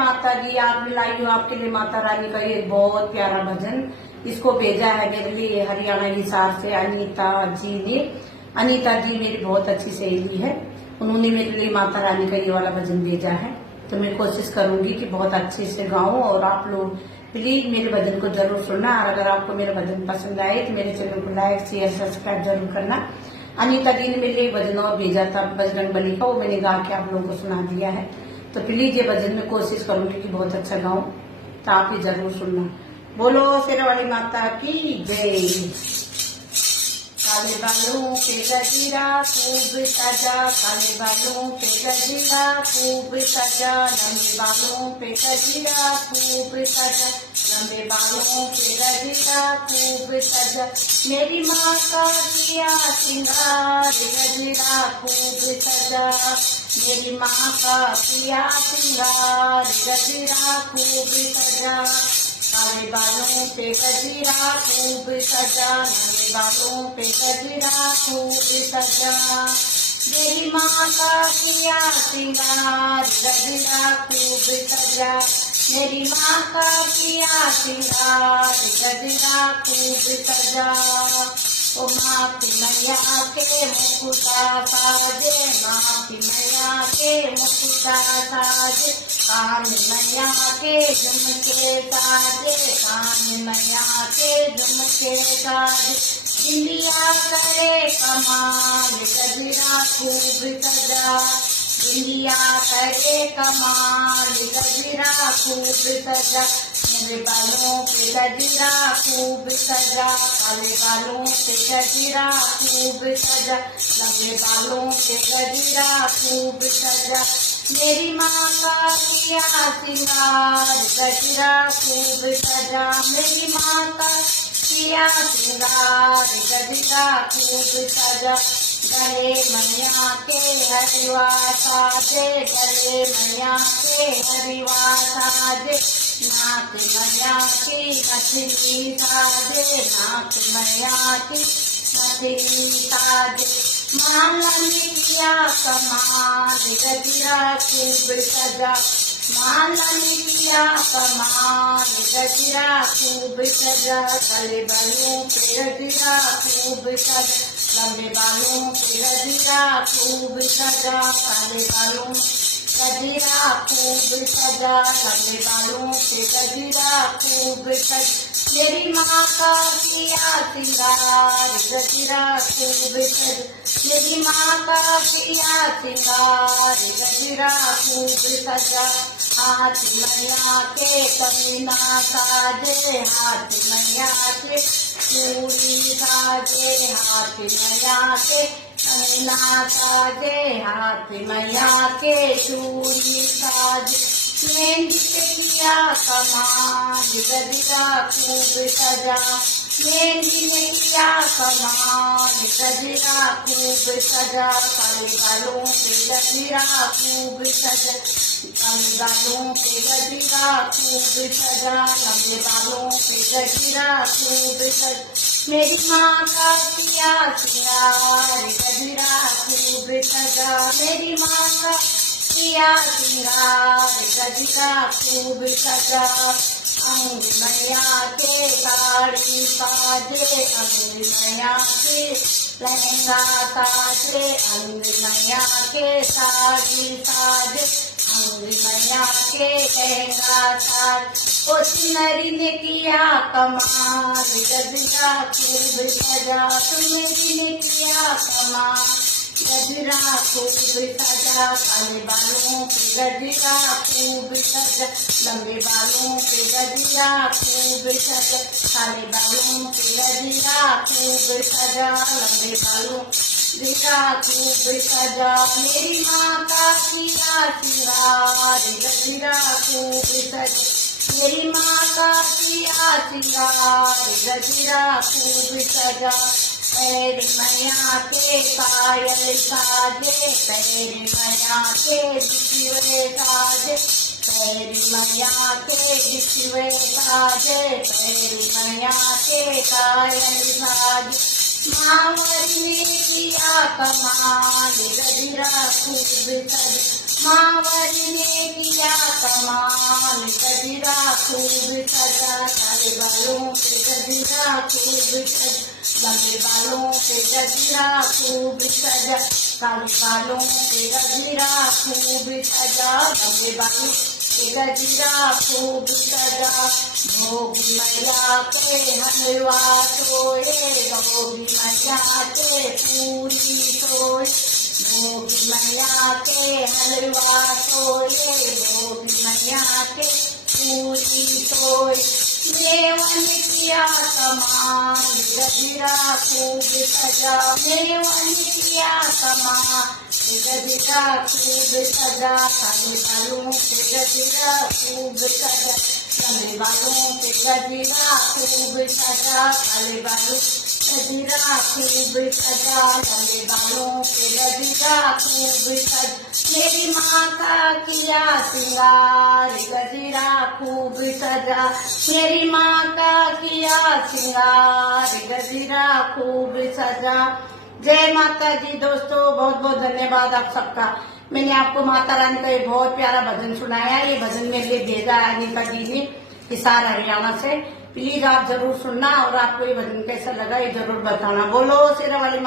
माता दी, आप लाई हूँ आपके लिए माता रानी का ये बहुत प्यारा भजन। इसको भेजा है मेरे लिए हरियाणा हिसार से अनीता जी ने। अनीता जी मेरी बहुत अच्छी सहेली है, उन्होंने मेरे लिए माता रानी का ये वाला भजन भेजा है। तो मैं कोशिश करूंगी कि बहुत अच्छे से गाऊं और आप लोग प्लीज मेरे भजन को जरूर सुनना। और अगर आपको मेरा भजन पसंद आए तो मेरे चैनल को लाइक शेयर सब्सक्राइब जरूर करना। अनीता जी ने मेरे लिए भजन और भेजा था बजरंग बली का, वो मैंने गा के आप लोगों को सुना दिया है। तो प्लीज ये भजन में कोशिश करूंगी कि बहुत अच्छा गाऊं, तो आप ही जरूर सुनना। बोलो शेर वाली माता की जय। काले बालों पे गजरा खूब सजा, काले बालों पे गजरा खूब सजा, लंबे बालों पे गजरा खूब सजा, लंबे बालों पे गजरा खूब सजा, मेरी माँ का किया सिंगार गजरा खूब सजा, मेरी माँ का किया सिंगार गजरा खूब सजा, काले बालों पे गजरा खूब सजा, लंबे बालों पे गजरा खूब सजा, मेरी माँ का किया सिंगार गजरा खूब सजा, मेरी माँ का किया सिंगार गजरा खूब सजा, ओ माती मैया के मुकुटा साजे, माती मैया के मुकुटा साजे, कान मैया के झुमके साजे, कान मैया के झुमके साजे, इंडिया करे कमाल गजरा खूब सजा, इंडिया करे कमाल गजरा खूब सजा, मेरे बालों पे गजरा खूब सजा, काले बालों पे गजरा खूब सजा, लंबे बालों पे गजरा खूब सजा, मेरी माँ का किया सिंगार गजरा खूब सजा, मेरी माँ का किया सिंगार गजरा खूब सजा, गले मैया के हरिवा साजे, गले मैया के हरिवा साजे, नाक मैया की मछली साजे, नाक मैया की मछली साजे, माला लिया कमाल गजरा खूब सजा, माला लिया कमाल गजरा खूब सजा, काले बालों पे गजरा खूब सजा, लंबे बालों पे गजरा खूब सजा, काले बालों गजरा खूब सजा, लंबे बालों पे गजरा खूब सजा, मेरी माँ का किया सिंगार गजरा खूब सजा, मेरी माँ का किया सिंगार गजरा खूब सजा, हाथ मैया के कमीना साजे, हाथ मैया के चूड़ी साजे, हाथ मैया के कमीना साजे, हाथ मैया के चूड़ी साजे, मेहंदी पे किया कमाल गजरा खूब सजा, मेहंदी में किया कमाल गजरा खूब सजा, काले बालों पे गजरा खूब सजा, काले बालों पे गजरा खूब सजा, लंबे बालों पे गजरा खूब सजा, मेरी माँ का किया सिंगार गजरा खूब सजा, मेरी माँ का किया सिंगार गजरा खूब सजा, अंग मैया के साड़ी साजे, अंग मैया के लहंगा साजे, अंग मैया के साड़ी साजे, अंग मैया के लहंगा साजे, ओ सुनरी ने किया कमाल गजरा खूब सजा, सुनरी ने किया कमाल गजरा खूब सजा, काले बालों पे गजरा खूब सजा, लंबे बालों पे गजरा खूब सजा, काले बालों पे गजरा खूब सजा, लंबे बालों गजरा खूब सजा, मेरी माँ का किया सिंगार गजरा खूब सजा, मेरी माँ का किया सिंगार गजरा खूब सजा, पैर मैया के पायल साजे, पैर मैया के बिछुए साजे, पैर मैया के बिछुए साजे, पैर मैया के पायल साजे, मावरी ने किया कमाल गजरा खूब सजा, मावरी ने किया कमाल खूब सजा, काले बालों पे गजरा खूब सजा, लंबे बालों पे गजरा खूब सजा, काले बालों पे गजरा खूब सजा, लंबे बालों पे गजरा खूब सजा। भोगी मैया के हलवा सोए, भोगी मैया के पूरी सोए, भोगी मैया के हलवा सोए, भोगी मैया के पूरी सोए। मेवन किया कमाल गजरा खूब सजा, मेवन किया कमाल गजरा खूब सजा, काले बालों पे गजरा खूब सजा, लंबे बालों पे गजरा खूब सजा, काले बालों गजरा खूब सजा, लंबे बालों पे गजरा खूब सजा। मेरी माँ का किया श्रृंगार गजरा खूब सजा, मेरी माँ का किया श्रृंगार गजरा खूब सजा। जय माता जी। दोस्तों बहुत बहुत धन्यवाद आप सबका। मैंने आपको माता रानी का ये बहुत प्यारा भजन सुनाया। ये भजन मेरे लिए भेजा है अनीता जी ने हिसार हरियाणा से। प्लीज आप जरूर सुनना और आपको ये भजन कैसा लगा ये जरूर बताना। बोलो शेरा वाली